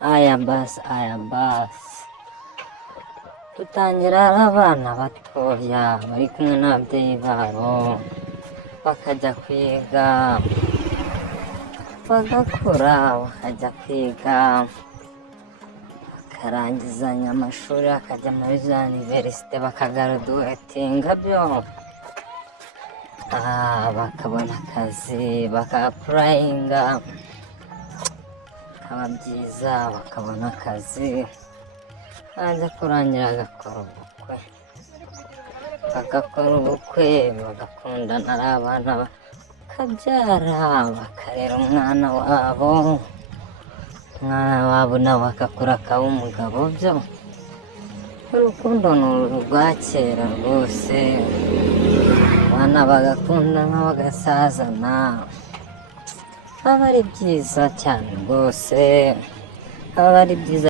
aya basi dutangira ari abana batoya bari kumwe n'ababyeyi babo bakajya kwiga bagakura bakajya kwiga bakarangizanya amashuri bakajya muri za iniverisite bakagaruduwetinga byo bakabona akazi bakapurayinga bikaba byiza bakabona akazi bajya kurangira bagakora ubukwe bagakundana ari abana bakabyara bakarera umwana wabo nawe agakura akaba umugabo byo urukundo ni urwa kera rwose abana bagakundana bagasazana aba ari byiza cyane rwose aba ari byiza